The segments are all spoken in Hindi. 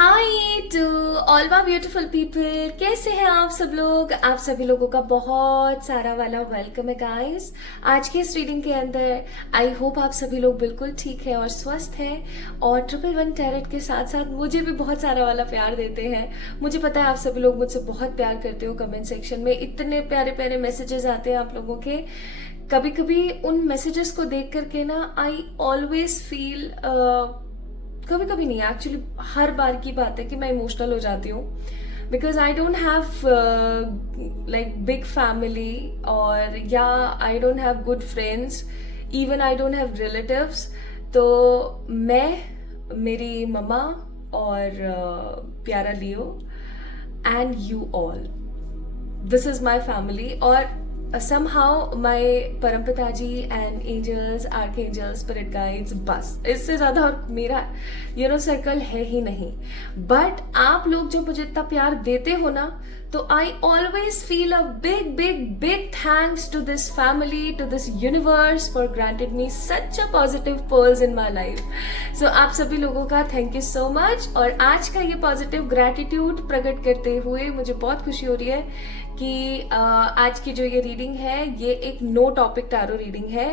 Hi to all my beautiful people. कैसे हैं आप सब लोग? आप सभी लोगों का बहुत सारा वाला वेलकम है गाइस आज की इस रीडिंग के अंदर। आई होप आप सभी लोग बिल्कुल ठीक है और स्वस्थ हैं और 111 टैरेट के साथ साथ मुझे भी बहुत सारा वाला प्यार देते हैं। मुझे पता है आप सभी लोग मुझसे बहुत प्यार करते हो। कमेंट सेक्शन में इतने प्यारे प्यारे मैसेजेस आते हैं आप लोगों के। कभी कभी उन मैसेजेस को देख करके ना आई ऑलवेज फील, कभी कभी नहीं, एक्चुअली हर बार की बात है कि मैं इमोशनल हो जाती हूँ because I don't have like big family और या I don't have good friends, even I don't have relatives. तो मैं, मेरी मम्मा और प्यारा Leo and you all, this is my family. और somehow my परमपिता ji and angels, archangels, spirit guides, बस इससे ज्यादा और मेरा सर्कल है ही नहीं। बट आप लोग जो मुझे इतना प्यार देते हो ना, तो I always feel a big big big thanks to this family, to this universe for granted me such a positive pearls in my life. So आप सभी लोगों का थैंक यू सो मच। और आज का ये पॉजिटिव ग्रैटिट्यूड प्रकट करते हुए मुझे बहुत खुशी हो रही है कि आज की जो ये रीडिंग है ये एक नो टॉपिक टैरो रीडिंग है।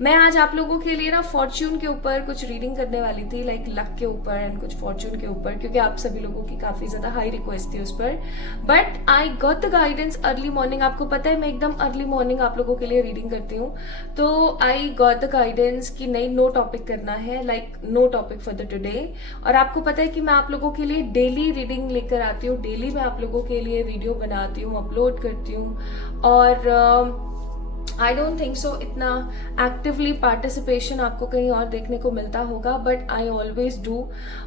मैं आज आप लोगों के लिए ना फॉर्च्यून के ऊपर कुछ रीडिंग करने वाली थी, लाइक लक के ऊपर एंड कुछ फॉर्च्यून के ऊपर, क्योंकि आप सभी लोगों की काफी ज्यादा हाई रिक्वेस्ट थी उस पर। But I got the guidance early morning. आपको पता है मैं एकदम अर्ली मॉर्निंग आप लोगों के लिए रीडिंग करती हूँ, तो आई गॉट द गाइडेंस कि नहीं, नो टॉपिक करना है, like no topic for the today. और आपको पता है कि मैं आप लोगों के लिए डेली रीडिंग लेकर आती हूँ, डेली मैं आप लोगों के लिए वीडियो बनाती हूँ, अपलोड करती हूँ। और आई डोंट थिंक सो इतना एक्टिवली पार्टिसिपेशन आपको कहीं और देखने को मिलता होगा, बट आई ऑलवेज डू।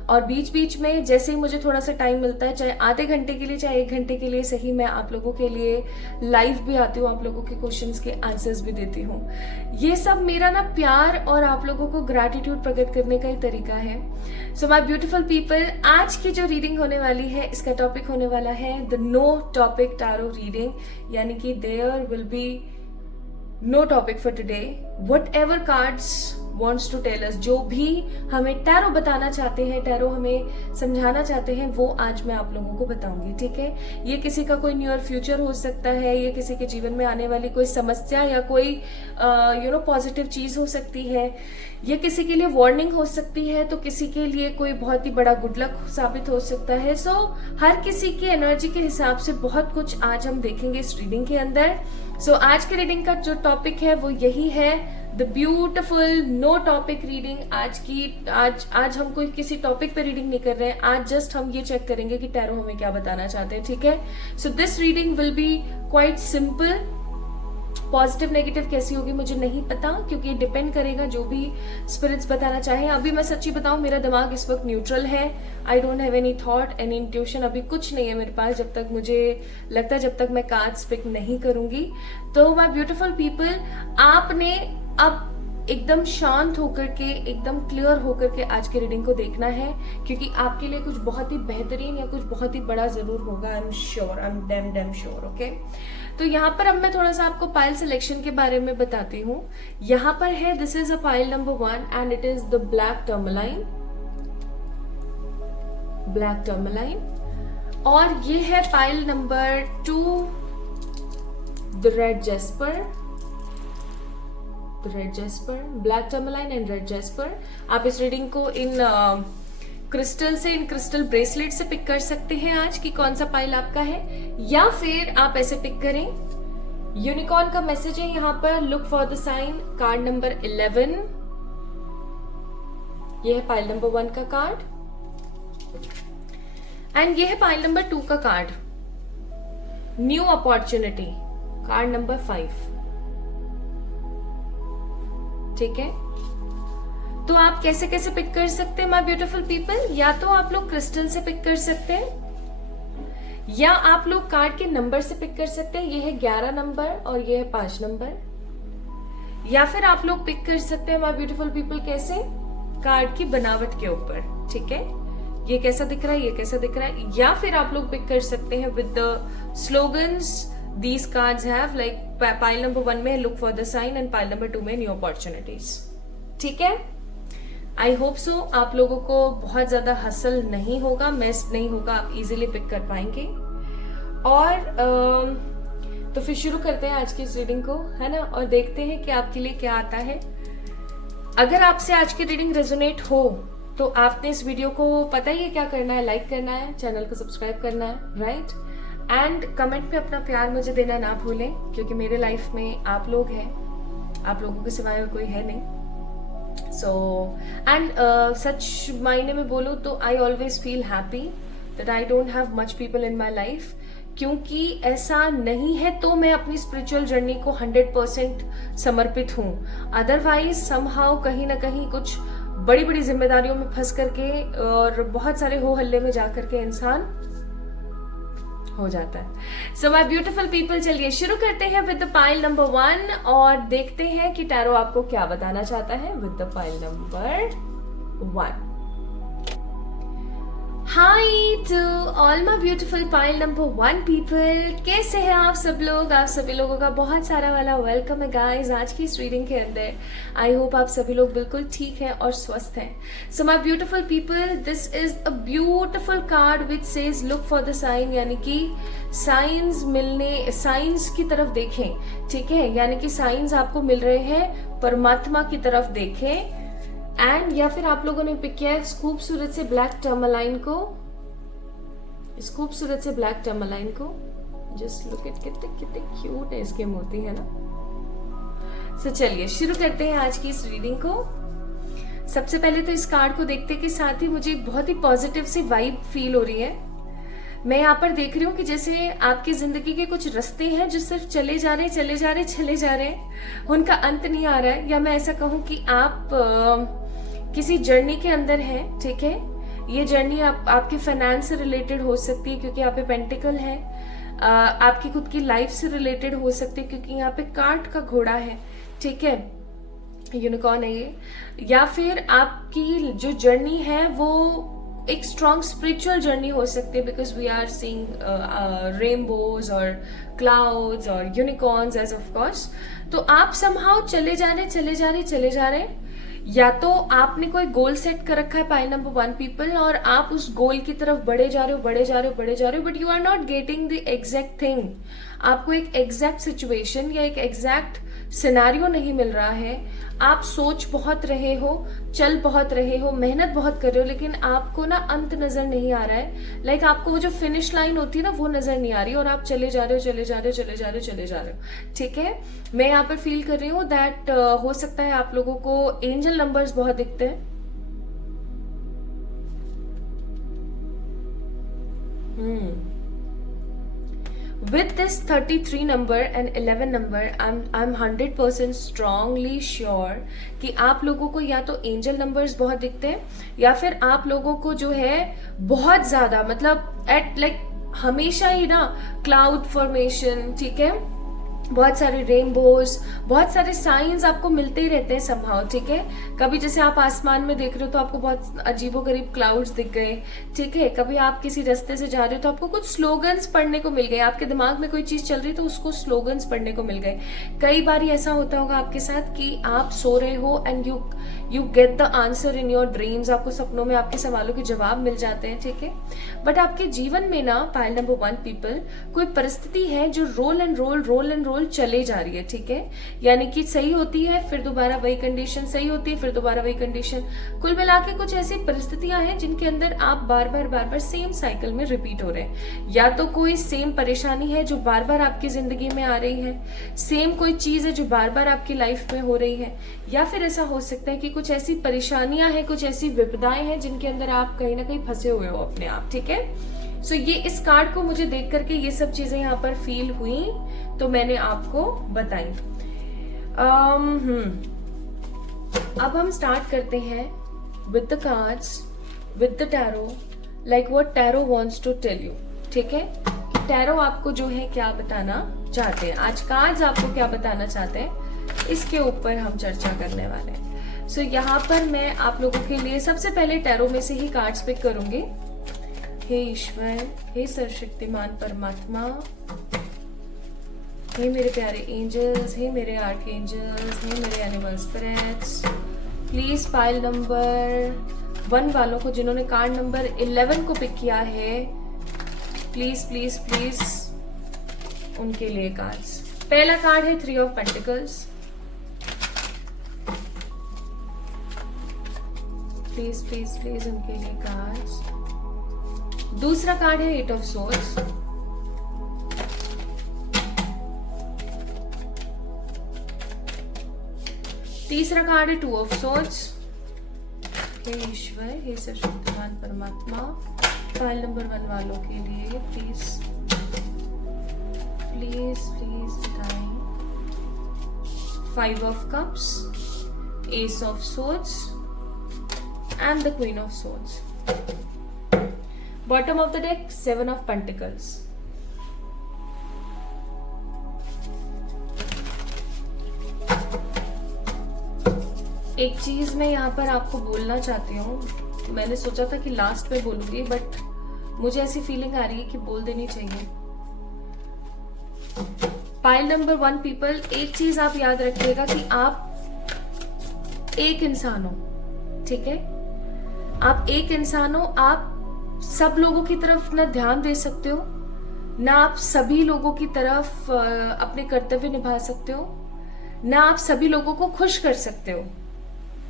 और बीच बीच में जैसे ही मुझे थोड़ा सा टाइम मिलता है, चाहे आधे घंटे के लिए चाहे 1 घंटे के लिए सही, मैं आप लोगों के लिए लाइव भी आती हूँ, आप लोगों के क्वेश्चंस के आंसर्स भी देती हूँ। ये सब मेरा ना प्यार और आप लोगों को ग्रैटिट्यूड प्रकट करने का ही तरीका है। सो माय ब्यूटीफुल पीपल, आज की जो रीडिंग होने वाली है इसका टॉपिक होने वाला है the no topic tarot reading, यानी कि there will be no topic for today. Whatever cards wants to tell us, जो भी हमें टैरो बताना चाहते हैं, टैरो हमें समझाना चाहते हैं, वो आज मैं आप लोगों को बताऊंगी। ठीक है, ये किसी का कोई नियर फ्यूचर हो सकता है, ये किसी के जीवन में आने वाली कोई समस्या या कोई पॉजिटिव चीज हो सकती है, ये किसी के लिए वार्निंग हो सकती है, तो किसी के लिए कोई बहुत ही बड़ा गुड लक साबित हो सकता है। सो हर किसी की एनर्जी के हिसाब से बहुत कुछ आज हम देखेंगे इस रीडिंग के अंदर। सो आज के रीडिंग का जो टॉपिक है वो यही है, the beautiful no topic reading. आज हम कोई किसी टॉपिक पे रीडिंग नहीं कर रहे हैं, आज जस्ट हम ये चेक करेंगे कि टैरो हमें क्या बताना चाहते हैं। ठीक है, सो this reading will be quite simple. Positive negative कैसी होगी मुझे नहीं पता, क्योंकि डिपेंड करेगा जो भी स्पिरिट्स बताना चाहें। अभी मैं सच्ची बताऊं, मेरा दिमाग इस वक्त न्यूट्रल है। आई don't have any thought, any intuition, अभी कुछ नहीं है मेरे पास, जब तक मुझे लगता है, जब तक मैं कार्ड्स पिक नहीं करूंगी। तो माय ब्यूटीफुल पीपल, आपने अब एकदम शांत होकर के, एकदम क्लियर होकर के आज की रीडिंग को देखना है, क्योंकि आपके लिए कुछ बहुत ही बेहतरीन या कुछ बहुत ही बड़ा जरूर होगा। I am sure, I am damn sure. Okay, तो यहाँ पर अब मैं थोड़ा सा आपको पाइल सिलेक्शन के बारे में बताती हूँ। यहाँ पर है, this is a pile number 1 and it is the black tourmaline, black tourmaline. और ये है pile number 2, the red Jasper, red Jasper, black tourmaline and red Jasper. आप इस रीडिंग को इन क्रिस्टल से, इन क्रिस्टल ब्रेसलेट से पिक कर सकते हैं आज कि कौन सा पाइल आपका है, या फिर आप ऐसे पिक करें। यूनिकॉर्न का मैसेज है यहाँ पर, look for the sign, card number 11। ये है पाइल नंबर 1 का कार्ड एंड ये है पाइल नंबर 2 का card, new opportunity, card number 5। ठीक है, तो आप कैसे कैसे पिक कर सकते हैं माय ब्यूटीफुल पीपल? या तो आप लोग क्रिस्टल से पिक कर सकते हैं, या आप लोग कार्ड के नंबर से पिक कर सकते हैं। ये है 11 नंबर और ये है 5 नंबर। या फिर आप लोग पिक कर सकते हैं माय ब्यूटीफुल पीपल, कैसे? कार्ड की बनावट के ऊपर। ठीक है, ये कैसा दिख रहा है, ये कैसा दिख रहा है। या फिर आप लोग पिक कर सकते हैं with the slogans these cards have, like pile number 1 में look for the sign and pile number 2 में न्यू अपॉर्चुनिटीज। ठीक है, आई होप सो आप लोगों को बहुत ज्यादा हसल नहीं होगा, मेस नहीं होगा, आप इजीली पिक कर पाएंगे। और तो फिर शुरू करते हैं आज की इस रीडिंग को, है ना, और देखते हैं कि आपके लिए क्या आता है। अगर आपसे आज की रीडिंग रेजोनेट हो तो आपने इस वीडियो को पता ही है क्या करना है, लाइक करना है, चैनल को सब्सक्राइब करना है, राइट, एंड कमेंट में अपना प्यार मुझे देना ना भूलें, क्योंकि मेरे लाइफ में आप लोग हैं, आप लोगों के सिवाय और कोई है नहीं। सो एंड सच मायने में बोलूं तो I always feel happy that I don't have much people in my life, क्योंकि ऐसा नहीं है तो मैं अपनी स्पिरिचुअल जर्नी को 100% समर्पित हूँ। अदरवाइज समहाउ कहीं ना कहीं कुछ बड़ी बड़ी जिम्मेदारियों में फंस करके और बहुत सारे हो हल्ले में जा करके इंसान हो जाता है। सो माय ब्यूटीफुल पीपल, चलिए शुरू करते हैं विद द पाइल नंबर 1 और देखते हैं कि टैरो आपको क्या बताना चाहता है with the pile number 1। Hi to all my beautiful pile number 1 people, कैसे हैं आप सब लोग? आप सभी लोगों का बहुत सारा वाला वेलकम है गाइस आज की इस रीडिंग के अंदर। आई होप आप सभी लोग बिल्कुल ठीक हैं और स्वस्थ हैं। So my beautiful people, this is a beautiful card which says look for the sign, यानी कि साइंस मिलने, साइंस की तरफ देखें, ठीक है, यानी कि साइंस आपको मिल रहे हैं, परमात्मा की तरफ देखें। एंड या फिर आप लोगों ने पिक किया है इस खूबसूरत से ब्लैक टर्मलाइन को, इस खूबसूरत से ब्लैक टर्मलाइन को। जस्ट लुक एट, कितने कितने क्यूट है इसके मोती, है ना। सो चलिए शुरू करते हैं आज की इस रीडिंग को। सबसे पहले तो इस कार्ड को देखते के साथ ही मुझे बहुत ही पॉजिटिव सी वाइब फील हो रही है। मैं यहाँ पर देख रही हूँ कि जैसे आपकी जिंदगी के कुछ रास्ते हैं जो सिर्फ चले जा रहे चले जा रहे चले जा रहे हैं, उनका अंत नहीं आ रहा है। या मैं ऐसा कहूँ कि आप किसी जर्नी के अंदर है, ठीक है। ये जर्नी आपके फाइनेंस से रिलेटेड हो सकती है क्योंकि यहाँ पे पेंटिकल है, आपकी खुद की लाइफ से रिलेटेड हो सकती है क्योंकि यहाँ पे कार्ड का घोड़ा है, ठीक है, यूनिकॉर्न है ये। या फिर आपकी जो जर्नी है वो एक स्ट्रॉन्ग स्पिरिचुअल जर्नी हो सकती है, because we are seeing rainbows और क्लाउड्स और यूनिकॉर्न्स एज ऑफ कोर्स। तो आप समहाउ चले जा रहे, या तो आपने कोई गोल सेट कर रखा है पाइल नंबर 1 पीपल, और आप उस गोल की तरफ बढ़े जा रहे हो, but you are not getting the exact thing. आपको एक एग्जैक्ट सिचुएशन या एक एग्जैक्ट सिनेरियो नहीं मिल रहा है। आप सोच बहुत रहे हो, चल बहुत रहे हो, मेहनत बहुत कर रहे हो, लेकिन आपको ना अंत नजर नहीं आ रहा है। लाइक आपको वो जो फिनिश लाइन होती है ना वो नजर नहीं आ रही, और आप चले जा रहे हो, ठीक है। मैं यहाँ पर फील कर रही हूँ दैट हो सकता है आप लोगों को एंजल नंबर्स बहुत दिखते हैं। With this 33 number and 11 number, I'm 100% strongly sure कि आप लोगों को या तो एंजल नंबर्स बहुत दिखते हैं, या फिर आप लोगों को जो है बहुत ज्यादा, मतलब एट लाइक हमेशा ही ना क्लाउड फॉर्मेशन, ठीक है, बहुत सारे रेनबोज, बहुत सारे साइंस आपको मिलते ही रहते हैं समहाउ, ठीक है। कभी जैसे आप आसमान में देख रहे हो तो आपको बहुत अजीबोगरीब क्लाउड्स दिख गए, ठीक है। कभी आप किसी रास्ते से जा रहे हो तो आपको कुछ स्लोगन्स पढ़ने को मिल गए, आपके दिमाग में कोई चीज चल रही है तो उसको स्लोगन्स पढ़ने को मिल गए। कई बार ऐसा होता होगा आपके साथ कि आप सो रहे हो and you get the answer in your dreams, आपको सपनों में आपके सवालों के जवाब मिल जाते हैं, ठीक है। बट आपके जीवन में ना पाइल नंबर 1 पीपल, कोई परिस्थिति है जो रोल एंड रोल चले जा रही है, ठीक है। यानी कि सही होती है फिर दोबारा वही कंडीशन, सही होती है फिर दोबारा वही कंडीशन। कुल मिला के कुछ ऐसी परिस्थितियां हैं जिनके अंदर आप बार बार सेम साइकिल में रिपीट हो रहे हैं। या तो कोई सेम परेशानी है जो बार बार आपकी जिंदगी में आ रही है, सेम कोई चीज है जो बार बार आपकी लाइफ में हो रही है, या फिर ऐसा हो सकता है कि कुछ ऐसी परेशानियां हैं, कुछ ऐसी विपदाएं हैं जिनके अंदर आप कहीं ना कहीं फंसे हुए हो अपने आप, ठीक है। सो ये इस कार्ड को मुझे देख करके ये सब चीजें यहाँ पर फील हुई तो मैंने आपको बताई। अब हम स्टार्ट करते हैं with the cards, with the tarot, like what tarot wants to tell you, ठीक है। कि टैरो आपको जो है क्या बताना चाहते हैं, आज कार्ड्स आपको क्या बताना चाहते हैं, इसके ऊपर हम चर्चा करने वाले हैं। सो यहाँ पर मैं आप लोगों के लिए सबसे पहले टैरो में से ही कार्ड्स पिक करूंगी। हे ईश्वर, हे सर्वशक्तिमान परमात्मा, हे मेरे प्यारे एंजल्स, हे मेरे आर्क एंजल्स, हे मेरे animal spirits, please pile number 1 वालों को जिन्होंने कार्ड नंबर 11 को पिक किया है, प्लीज प्लीज प्लीज उनके लिए कार्ड्स। पहला कार्ड है 3 of pentacles, please please please उनके लिए कार्ड्स। दूसरा कार्ड है 8 ऑफ सोर्ड्स, तीसरा कार्ड है 2 ऑफ सोर्ड्स। हे ईश्वर, हे सर्वशक्तिमान परमात्मा, फाइल नंबर 1 वालों के लिए प्लीज प्लीज प्लीज बताएं। 5 of cups, S of swords and the queen of swords. Bottom of the deck 7 of pentacles. एक चीज मैं यहाँ पर आपको बोलना चाहती हूँ, मैंने सोचा था कि लास्ट में बोलूंगी, बट मुझे ऐसी फीलिंग आ रही है कि बोल देनी चाहिए। पाइल नंबर 1 पीपल, एक चीज आप याद रखिएगा कि आप एक इंसान हो, ठीक है? आप एक इंसान हो, आप सब लोगों की तरफ ना ध्यान दे सकते हो, ना आप सभी लोगों की तरफ अपने कर्तव्य निभा सकते हो, ना आप सभी लोगों को खुश कर सकते हो,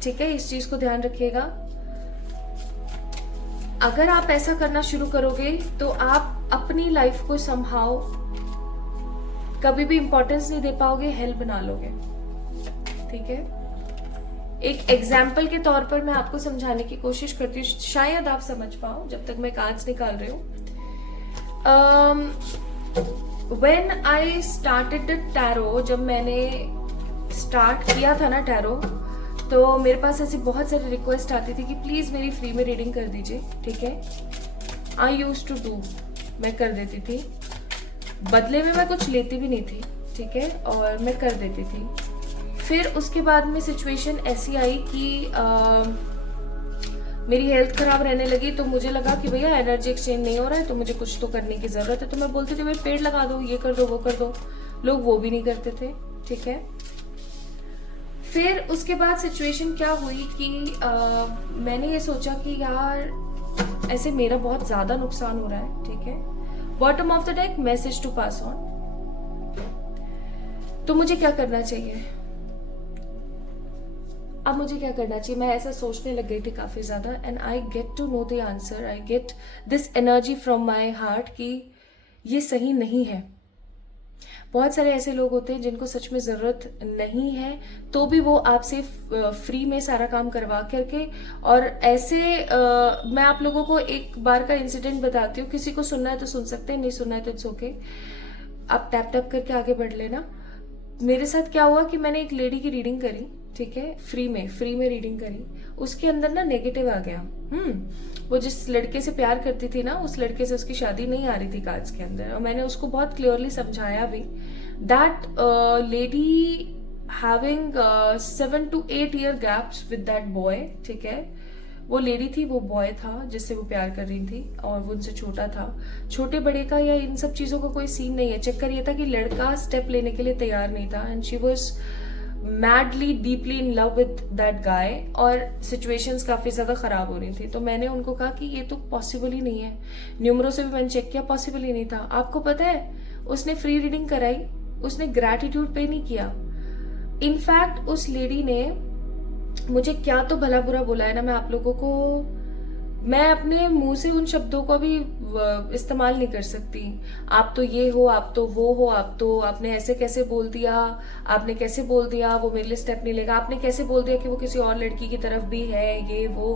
ठीक है? इस चीज को ध्यान रखिएगा। अगर आप ऐसा करना शुरू करोगे तो आप अपनी लाइफ को समहाउ कभी भी इंपॉर्टेंस नहीं दे पाओगे, हेल्प बना लोगे, ठीक है? एक एग्जाम्पल के तौर पर मैं आपको समझाने की कोशिश करती हूँ, शायद आप समझ पाओ जब तक मैं कार्ड्स निकाल रही हूँ। When I started the tarot, जब मैंने स्टार्ट किया था ना टैरो, तो मेरे पास ऐसी बहुत सारी रिक्वेस्ट आती थी कि प्लीज मेरी फ्री में रीडिंग कर दीजिए, ठीक है? आई यूज टू डू, मैं कर देती थी, बदले में मैं कुछ लेती भी नहीं थी, ठीक है? और मैं कर देती थी। फिर उसके बाद में सिचुएशन ऐसी आई कि मेरी हेल्थ खराब रहने लगी, तो मुझे लगा कि भैया एनर्जी एक्सचेंज नहीं हो रहा है, तो मुझे कुछ तो करने की जरूरत है। तो मैं बोलती थी भाई पेड़ लगा दो, ये कर दो, वो कर दो, लोग वो भी नहीं करते थे, ठीक है? फिर उसके बाद सिचुएशन क्या हुई कि मैंने ये सोचा कि यार ऐसे मेरा बहुत ज्यादा नुकसान हो रहा है, ठीक है? Bottom of the deck message to pass on. तो मुझे क्या करना चाहिए? अब मुझे क्या करना चाहिए? मैं ऐसा सोचने लग गई थी काफी ज्यादा, and I get to know the answer, I get this energy from my heart कि ये सही नहीं है। बहुत सारे ऐसे लोग होते हैं जिनको सच में जरूरत नहीं है, तो भी वो आपसे फ्री में सारा काम करवा करके, और ऐसे मैं आप लोगों को एक बार का इंसिडेंट बताती हूँ। किसी को सुनना है तो सुन सकते हैं, नहीं सुनना है तो इट्स ओके, आप टैप टैप करके आगे बढ़ लेना। मेरे साथ क्या हुआ कि मैंने एक लेडी की रीडिंग करी, ठीक है? फ्री में रीडिंग करी। उसके अंदर ना नेगेटिव आ गया। वो जिस लड़के से प्यार करती थी ना, उस लड़के से उसकी शादी नहीं आ रही थी कार्ड्स के अंदर, और मैंने उसको बहुत क्लियरली समझाया भी that lady having 7 to 8 year gaps with that boy, ठीक है? वो लेडी थी, वो बॉय था जिससे वो प्यार कर रही थी, और वो उनसे छोटा था। छोटे बड़े का या इन सब चीजों का कोई सीन नहीं है। चक्कर ये था कि लड़का स्टेप लेने के लिए तैयार नहीं था, and she was madly deeply in love with that guy, और सिचुएशंस काफी ज्यादा खराब हो रही थी। तो मैंने उनको कहा कि ये तो पॉसिबल ही नहीं है। न्यूमरो से भी मैंने चेक किया, पॉसिबल ही नहीं था। आपको पता है, उसने फ्री रीडिंग कराई, उसने ग्रैटिट्यूड पे नहीं किया। इनफैक्ट उस लेडी ने मुझे क्या तो भला बुरा बोला है ना, मैं आप लोगों को, मैं अपने मुंह से उन शब्दों को भी इस्तेमाल नहीं कर सकती। आप तो ये हो, आप तो वो हो, आप तो, आपने ऐसे कैसे बोल दिया, आपने कैसे बोल दिया, वो मेरे लिए स्टेप नहीं लेगा, आपने कैसे बोल दिया कि वो किसी और लड़की की तरफ भी है, ये वो।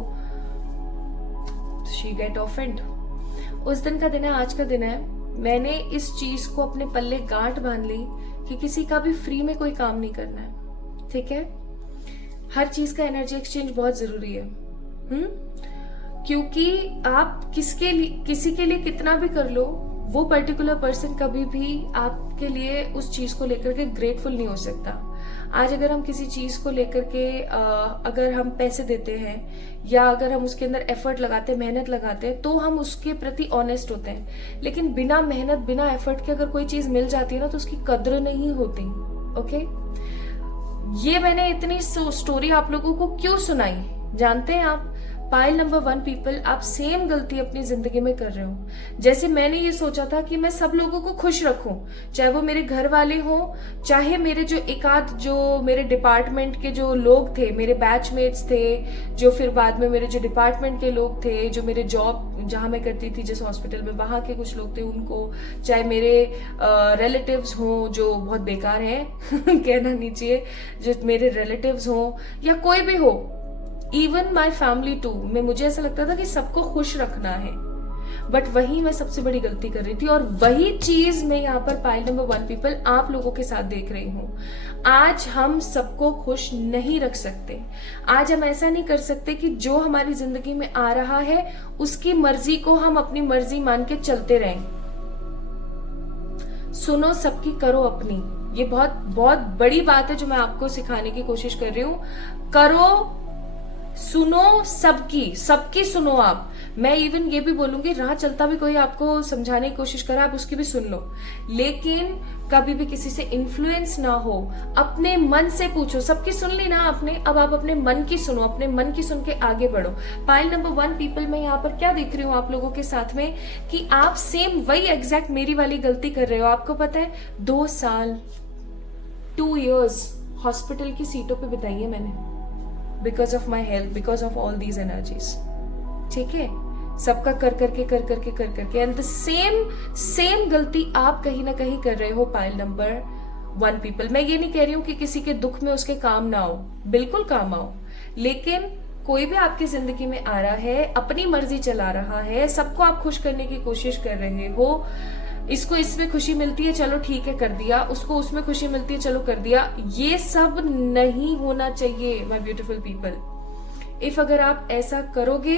She get offend. उस दिन का दिन है, आज का दिन है। मैंने इस चीज को अपने पल्ले गांठ बांध ली कि किसी का भी फ्री में कोई काम नहीं करना है, ठीक है? हर चीज का एनर्जी एक्सचेंज बहुत जरूरी है। क्योंकि आप किसी के लिए कितना भी कर लो, वो पर्टिकुलर पर्सन कभी भी आपके लिए उस चीज को लेकर के ग्रेटफुल नहीं हो सकता। आज अगर हम किसी चीज को लेकर के अगर हम पैसे देते हैं, या अगर हम उसके अंदर एफर्ट लगाते हैं, मेहनत लगाते हैं, तो हम उसके प्रति ऑनेस्ट होते हैं। लेकिन बिना मेहनत, बिना एफर्ट के अगर कोई चीज मिल जाती है ना, तो उसकी कद्र नहीं होती। ओके? ये मैंने इतनी स्टोरी आप लोगों को क्यों सुनाई जानते हैं आप? पाइल नंबर 1 पीपल, आप सेम गलती अपनी जिंदगी में कर रहे हो। जैसे मैंने ये सोचा था कि मैं सब लोगों को खुश रखूं, चाहे वो मेरे घर वाले हों, चाहे मेरे जो मेरे डिपार्टमेंट के जो लोग थे, मेरे बैचमेट्स थे, जो फिर बाद में मेरे जो डिपार्टमेंट के लोग थे, जो मेरे जॉब जहां मैं करती थी जिस हॉस्पिटल में, वहां के कुछ लोग थे उनको, चाहे मेरे रिलेटिव्स हों जो बहुत बेकार हैं कहना नहीं चाहिए, जो मेरे रिलेटिव्स हों या कोई भी हो, इवन माई फैमिली टू, में मुझे ऐसा लगता था कि सबको खुश रखना है। बट वही मैं सबसे बड़ी गलती कर रही थी, और वही चीज मैं यहाँ पर पाइल नंबर 1 पीपल आप लोगों के साथ देख रही हूँ। आज हम सबको खुश नहीं रख सकते। आज हम ऐसा नहीं कर सकते कि जो हमारी जिंदगी में आ रहा है उसकी मर्जी को हम अपनी मर्जी मान के चलते रहें। सुनो सबकी, करो अपनी। ये बहुत बहुत बड़ी बात है जो मैं आपको सिखाने की कोशिश कर रही हूँ। करो, सुनो सबकी सुनो आप। मैं इवन ये भी बोलूंगी, राह चलता भी कोई आपको समझाने की कोशिश करे, आप उसकी भी सुन लो, लेकिन कभी भी किसी से इन्फ्लुएंस ना हो। अपने मन से पूछो। सबकी सुन ली ना आपने, अब आप अपने मन की सुनो, अपने मन की सुन के आगे बढ़ो। पाइल नंबर 1 पीपल, मैं यहाँ पर क्या देख रही हूँ आप लोगों के साथ में, कि आप सेम वही एग्जैक्ट मेरी वाली गलती कर रहे हो। आपको पता है 2 साल 2 years हॉस्पिटल की सीटों पे बिताई है मैंने, because of my health, because of all these energies. ठीक है, सबका कर करके एंड द सेम गलती आप कहीं ना कहीं कर रहे हो पाइल नंबर 1 पीपल। मैं ये नहीं कह रही हूं कि किसी के दुख में उसके काम ना आओ, बिल्कुल काम आओ, लेकिन कोई भी आपकी जिंदगी में आ रहा है, अपनी मर्जी चला रहा है, सबको आप खुश करने की कोशिश कर रहे हो, इसको इसमें खुशी मिलती है चलो ठीक है कर दिया, उसको उसमें खुशी मिलती है चलो कर दिया, ये सब नहीं होना चाहिए माय ब्यूटीफुल पीपल। इफ अगर आप ऐसा करोगे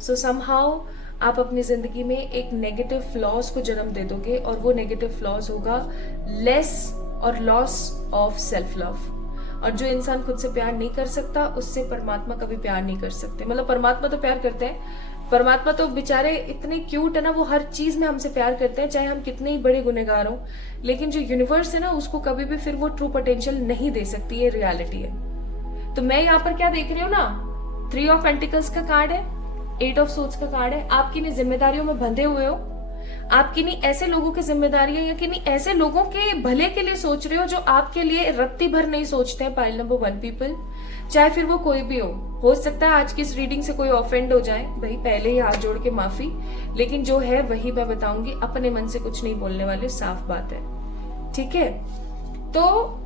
सो समहाउ आप अपनी जिंदगी में एक नेगेटिव फ्लॉज को जन्म दे दोगे, और वो नेगेटिव फ्लॉज होगा लेस और लॉस ऑफ सेल्फ लव। और जो इंसान खुद से प्यार नहीं कर सकता उससे परमात्मा कभी प्यार नहीं कर सकते। मतलब परमात्मा तो प्यार करते हैं, परमात्मा तो बेचारे इतने क्यूट है ना, वो हर चीज में हमसे प्यार करते हैं चाहे हम कितने ही बड़े गुनहगार हों, लेकिन जो यूनिवर्स है ना उसको कभी भी फिर वो ट्रू पोटेंशियल नहीं दे सकती, ये रियलिटी है। तो मैं यहाँ पर क्या देख रही हूँ ना, 3 ऑफ पेंटिकल्स का कार्ड है, 8 ऑफ सोर्ड्स का कार्ड है। आप किन्हीं जिम्मेदारियों में बंधे हुए हो, आप किन्हीं ऐसे लोगों की जिम्मेदारियां या किन्हीं ऐसे लोगों के भले के लिए सोच रहे हो जो आपके लिए रत्ती भर नहीं सोचते हैं पाइल नंबर 1 पीपल, चाहे फिर वो कोई भी हो सकता है आज की इस रीडिंग से कोई ऑफेंड हो जाए, भाई पहले ही हाथ जोड़ के माफी, लेकिन जो है वही मैं बताऊंगी, अपने मन से कुछ नहीं बोलने वाले, साफ बात है। ठीक है, तो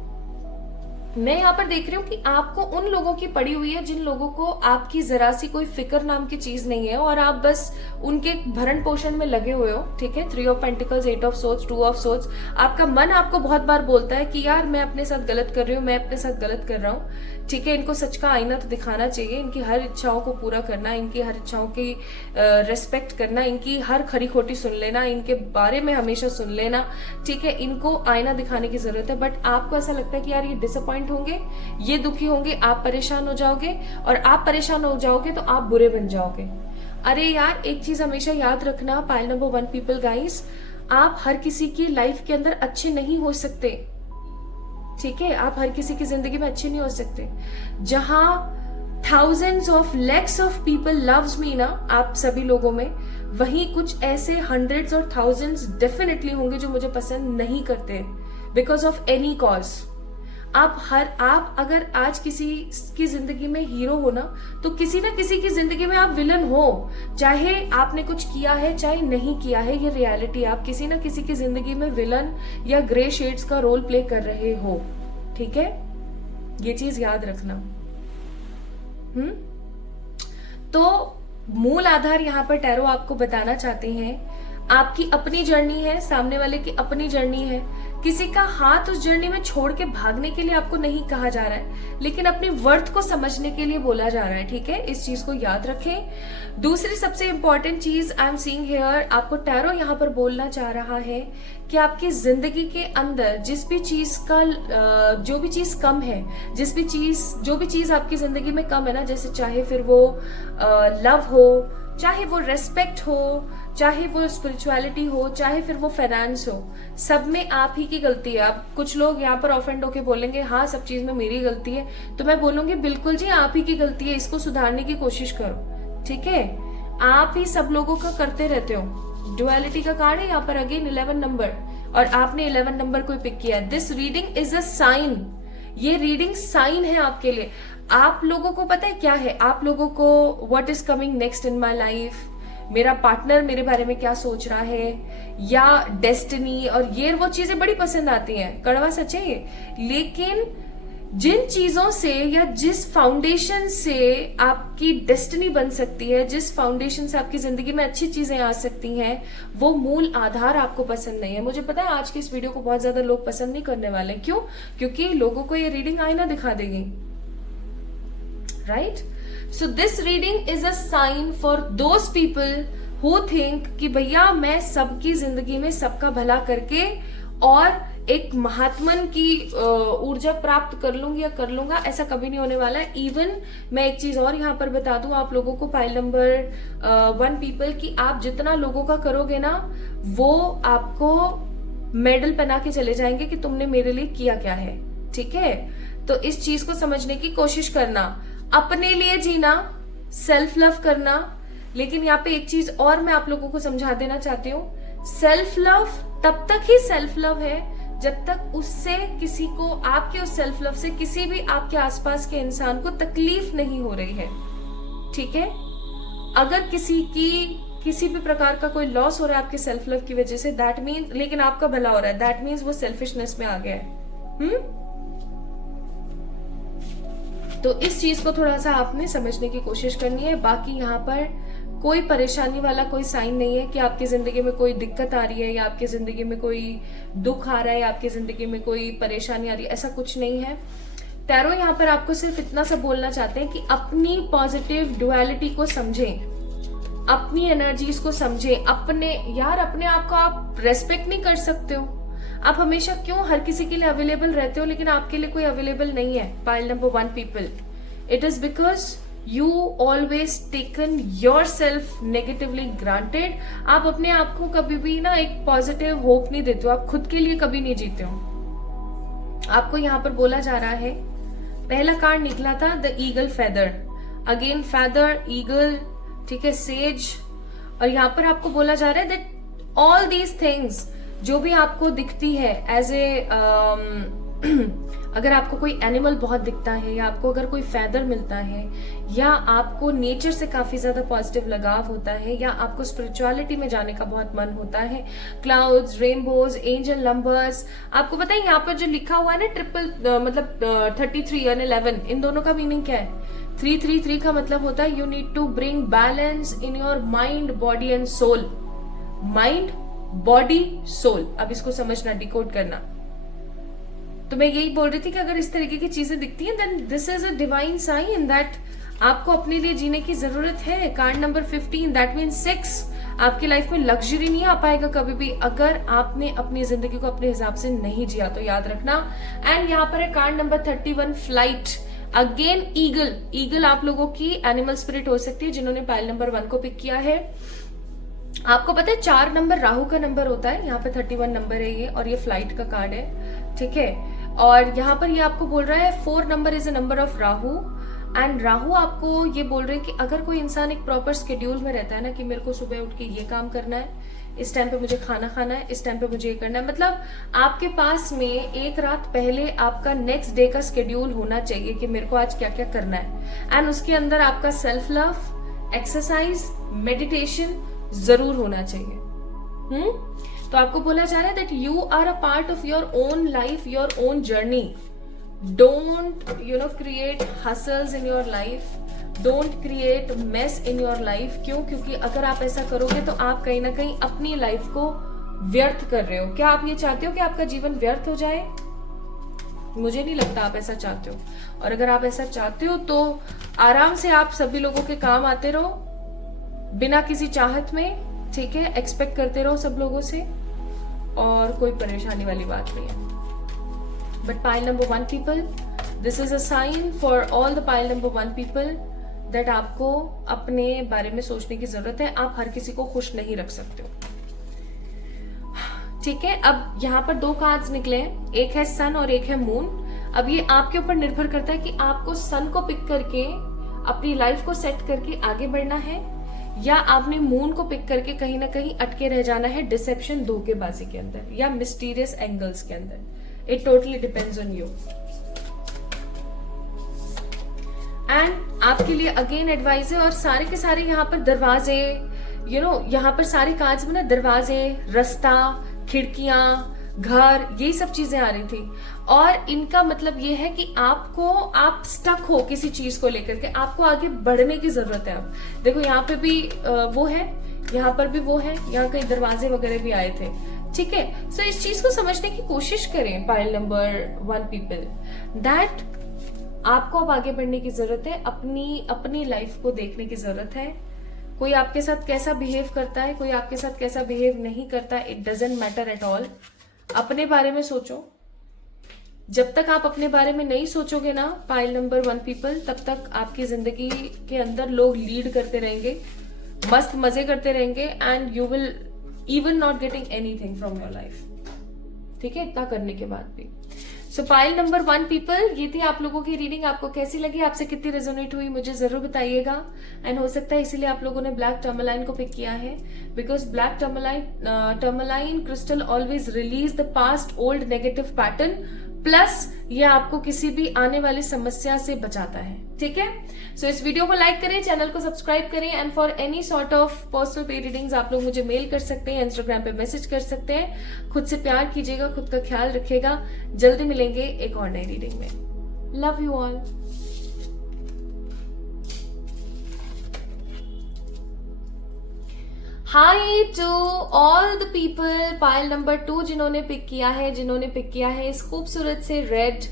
मैं यहाँ पर देख रही हूँ कि आपको उन लोगों की पड़ी हुई है जिन लोगों को आपकी जरा सी कोई फिक्र नाम की चीज नहीं है, और आप बस उनके भरण पोषण में लगे हुए हो। ठीक है, 3 of pentacles, 8 of swords, 2 of swords. आपका मन आपको बहुत बार बोलता है कि यार मैं अपने साथ गलत कर रही हूँ, मैं अपने साथ गलत कर रहा हूँ। ठीक है, इनको सच का आईना तो दिखाना चाहिए, इनकी हर इच्छाओं को पूरा करना, इनकी हर इच्छाओं की रेस्पेक्ट करना, इनकी हर खरी खोटी सुन लेना, इनके बारे में हमेशा सुन लेना। ठीक है, इनको आईना दिखाने की जरूरत है। बट आपको ऐसा लगता है कि यार ये डिसअपॉइंट होंगे, ये दुखी होंगे, आप परेशान हो जाओगे, और आप परेशान हो जाओगे तो आप बुरे बन जाओगे। अरे यार एक चीज हमेशा याद रखना पाइल नंबर 1 पीपल गाइस, आप हर किसी की लाइफ के अंदर अच्छे नहीं हो सकते। ठीक है, आप हर किसी की जिंदगी में अच्छे नहीं हो सकते। जहां thousands of lakhs of people loves me ना, आप सभी लोगों में, वहीं कुछ ऐसे hundreds और thousands डेफिनेटली होंगे जो मुझे पसंद नहीं करते बिकॉज ऑफ एनी कॉज। आप अगर आज किसी की जिंदगी में हीरो हो ना, तो किसी ना किसी की जिंदगी में आप विलन हो, चाहे आपने कुछ किया है चाहे नहीं किया है, ये रियलिटी। आप किसी ना किसी की जिंदगी में विलन या ग्रे शेड्स का रोल प्ले कर रहे हो। ठीक है, ये चीज याद रखना। तो मूल आधार यहाँ पर टैरो आपको बताना चाहते हैं, आपकी अपनी जर्नी है, सामने वाले की अपनी जर्नी है। किसी का हाथ उस जर्नी में छोड़ के भागने के लिए आपको नहीं कहा जा रहा है, लेकिन अपनी वर्थ को समझने के लिए बोला जा रहा है। ठीक है, इस चीज को याद रखें। दूसरी सबसे इंपॉर्टेंट चीज आई एम सीइंग हियर, आपको टैरो यहाँ पर बोलना चाह रहा है कि आपकी जिंदगी के अंदर जिस भी चीज का जो भी चीज कम है, जो भी चीज आपकी जिंदगी में कम है ना, जैसे चाहे फिर वो लव हो, चाहे वो रेस्पेक्ट हो, चाहे वो स्पिरिचुअलिटी हो, चाहे फिर वो फाइनेंस हो, सब में आप ही की गलती है। अब कुछ लोग यहाँ पर ऑफेंड होके बोलेंगे हाँ सब चीज में मेरी गलती है, तो मैं बोलूंगी बिल्कुल जी आप ही की गलती है, इसको सुधारने की कोशिश करो। ठीक है, आप ही सब लोगों का करते रहते हो। डुअलिटी का कार्ड है यहाँ पर अगेन 11 नंबर, और आपने 11 नंबर को पिक किया। This reading is a sign, ये रीडिंग साइन है आपके लिए। आप लोगों को पता है क्या है, आप लोगों को what is coming next in my life, मेरा पार्टनर मेरे बारे में क्या सोच रहा है, या डेस्टिनी, और ये वो चीजें बड़ी पसंद आती हैं। कड़वा सच है ये, लेकिन जिन चीजों से या जिस फाउंडेशन से आपकी डेस्टिनी बन सकती है, जिस फाउंडेशन से आपकी जिंदगी में अच्छी चीजें आ सकती हैं, वो मूल आधार आपको पसंद नहीं है। मुझे पता है आज की इस वीडियो को बहुत ज्यादा लोग पसंद नहीं करने वाले। क्यों? क्योंकि लोगों को ये रीडिंग आईना दिखा देगी, right? So this reading is a sign for those people who think कि भैया मैं सबकी जिंदगी में सबका भला करके और एक महात्मन की ऊर्जा प्राप्त कर लूंगी या कर लूंगा, ऐसा कभी नहीं होने वाला है। इवन मैं एक चीज और यहाँ पर बता दूं आप लोगों को, पाइल नंबर 1 पीपल, की आप जितना लोगों का करोगे ना, वो आपको मेडल पहना के चले जाएंगे कि तुमने मेरे लिए किया क्या है। ठीक है, तो इस चीज को समझने की कोशिश करना, अपने लिए जीना, सेल्फ लव करना। लेकिन यहाँ पे एक चीज और मैं आप लोगों को समझा देना चाहती हूँ, सेल्फ लव तब तक ही सेल्फ लव है जब तक उससे किसी को, आपके उस सेल्फ लव से किसी भी आपके आसपास के इंसान को तकलीफ नहीं हो रही है। ठीक है, अगर किसी भी प्रकार का कोई लॉस हो रहा है आपके सेल्फ लव की वजह से, दैट मीन्स, लेकिन आपका भला हो रहा है, दैट मीन्स वो सेल्फिशनेस में आ गया है। तो इस चीज को थोड़ा सा आपने समझने की कोशिश करनी है। बाकी यहाँ पर कोई परेशानी वाला कोई साइन नहीं है कि आपकी जिंदगी में कोई दिक्कत आ रही है, या आपकी जिंदगी में कोई दुख आ रहा है, या आपकी जिंदगी में कोई परेशानी आ रही है, ऐसा कुछ नहीं है। टैरो यहाँ पर आपको सिर्फ इतना सा बोलना चाहते हैं कि अपनी पॉजिटिव डुअलिटी को समझें, अपनी एनर्जीज को समझें। अपने आप को आप रेस्पेक्ट नहीं कर सकते हो? आप हमेशा क्यों हर किसी के लिए अवेलेबल रहते हो लेकिन आपके लिए कोई अवेलेबल नहीं है? Pile number 1 people, it is because you always taken yourself negatively granted। आप अपने आप को कभी भी ना एक पॉजिटिव होप नहीं देते हो, आप खुद के लिए कभी नहीं जीते हो। आपको यहाँ पर बोला जा रहा है, पहला कार्ड निकला था the eagle feather, again feather, eagle, ठीक है, सेज, और यहाँ पर आपको बोला जा रहा है दैट ऑल दीज थिंग्स जो भी आपको दिखती है एज ए अगर आपको कोई एनिमल बहुत दिखता है, या आपको अगर कोई फेदर मिलता है, या आपको नेचर से काफी ज्यादा पॉजिटिव लगाव होता है, या आपको स्पिरिचुअलिटी में जाने का बहुत मन होता है, क्लाउड्स, रेनबोज, एंजल नंबर्स, आपको पता है यहाँ पर जो लिखा हुआ है ना ट्रिपल, मतलब 33 और 11, इन दोनों का मीनिंग क्या है? 333 का मतलब होता है you need to bring balance in your mind, body and soul. Mind, body, soul, अब इसको समझना, डिकोड करना। तो मैं यही बोल रही थी कि अगर इस तरीके की चीजें दिखती हैं, then this is a divine sign that आपको अपने लिए जीने की जरूरत है। कार्ड नंबर 15, दैट मीन्स 6, आपकी लाइफ में लग्जरी नहीं आ पाएगा कभी भी अगर आपने अपनी जिंदगी को अपने हिसाब से नहीं जिया, तो याद रखना। एंड यहाँ पर है card number 31, flight, again eagle. Eagle आप लोगों की एनिमल स्पिरिट हो सकती है जिन्होंने पाइल नंबर 1 को पिक किया है। आपको पता है 4 नंबर राहु का नंबर होता है, यहाँ पे 31 नंबर है ये, और ये फ्लाइट का कार्ड है। ठीक है, और यहाँ पर ये आपको बोल रहा है 4 number is a number of Rahu, and Rahu आपको ये बोल रहे हैं कि अगर कोई इंसान एक प्रॉपर शेड्यूल में रहता है ना, कि मेरे को सुबह उठ के ये काम करना है, इस टाइम पे मुझे खाना खाना है, इस टाइम पे मुझे ये करना है, मतलब आपके पास में एक रात पहले आपका नेक्स्ट डे का शेड्यूल होना चाहिए कि मेरे को आज क्या क्या करना है। एंड उसके अंदर आपका सेल्फ लव, एक्सरसाइज, मेडिटेशन जरूर होना चाहिए। तो आपको बोला जा रहा है that you are a part of your own life, your own journey. Don't create hassles in your life, don't create mess in your life. क्यों? क्योंकि अगर आप ऐसा करोगे तो आप कहीं ना कहीं अपनी लाइफ को व्यर्थ कर रहे हो। क्या आप ये चाहते हो कि आपका जीवन व्यर्थ हो जाए? मुझे नहीं लगता आप ऐसा चाहते हो। और अगर आप ऐसा चाहते हो तो आराम से आप सभी लोगों के काम आते रहो बिना किसी चाहत में, ठीक है, एक्सपेक्ट करते रहो सब लोगों से, और कोई परेशानी वाली बात नहीं है। But pile number 1 people, this is a sign for all the pile number 1 people that आपको अपने बारे में सोचने की जरूरत है। आप हर किसी को खुश नहीं रख सकते हो, ठीक है। अब यहाँ पर 2 कार्ड्स निकले हैं, एक है सन और एक है मून। अब ये आपके ऊपर निर्भर करता है कि आपको सन को पिक करके अपनी लाइफ को सेट करके आगे बढ़ना है, या आपने मून को पिक करके कहीं ना कहीं अटके रह जाना है डिसेप्शन, धोखेबाजी के अंदर या मिस्टीरियस एंगल्स के अंदर। It totally depends on you. And आपके लिए अगेन एडवाइस है, और सारे के सारे यहाँ पर दरवाजे, यहाँ पर सारे कार्ड्स में ना दरवाजे, रास्ता, खिड़कियां, घर, ये सब चीजें आ रही थी। और इनका मतलब ये है कि आप स्टक हो किसी चीज को लेकर के, आपको आगे बढ़ने की जरूरत है। अब देखो यहाँ पे भी वो है, यहाँ पर भी वो है, यहाँ कई दरवाजे वगैरह भी आए थे, ठीक है। सो इस चीज को समझने की कोशिश करें पाइल नंबर 1 पीपल, दैट आपको अब आगे बढ़ने की जरूरत है, अपनी लाइफ को देखने की जरूरत है। कोई आपके साथ कैसा बिहेव करता है, कोई आपके साथ कैसा बिहेव नहीं करता, it doesn't matter at all. अपने बारे में सोचो। जब तक आप अपने बारे में नहीं सोचोगे ना पाइल नंबर 1 पीपल, तब तक आपकी जिंदगी के अंदर लोग लीड करते रहेंगे, मस्त मजे करते रहेंगे, and you will even not getting anything from your life, ठीक है, इतना करने के बाद भी। सो पाइल नंबर 1 पीपल, ये थी आप लोगों की रीडिंग। आपको कैसी लगी, आपसे कितनी रेजोनेट हुई, मुझे जरूर बताइएगा। एंड हो सकता है इसीलिए आप लोगों ने ब्लैक टर्मलाइन को पिक किया है, because black tourmaline crystal always release the past old negative pattern, plus ये आपको किसी भी आने वाली समस्या से बचाता है, ठीक है। सो इस वीडियो को लाइक करें, चैनल को सब्सक्राइब करें, and for any sort of personal पे रीडिंग्स आप लोग मुझे मेल कर सकते हैं, इंस्टाग्राम पे मैसेज कर सकते हैं। खुद से प्यार कीजिएगा, खुद का ख्याल रखिएगा। जल्दी मिलेंगे एक और नई रीडिंग में। Love you all. Hi to all the people pile number 2 जिन्होंने पिक किया है इस खूबसूरत से रेड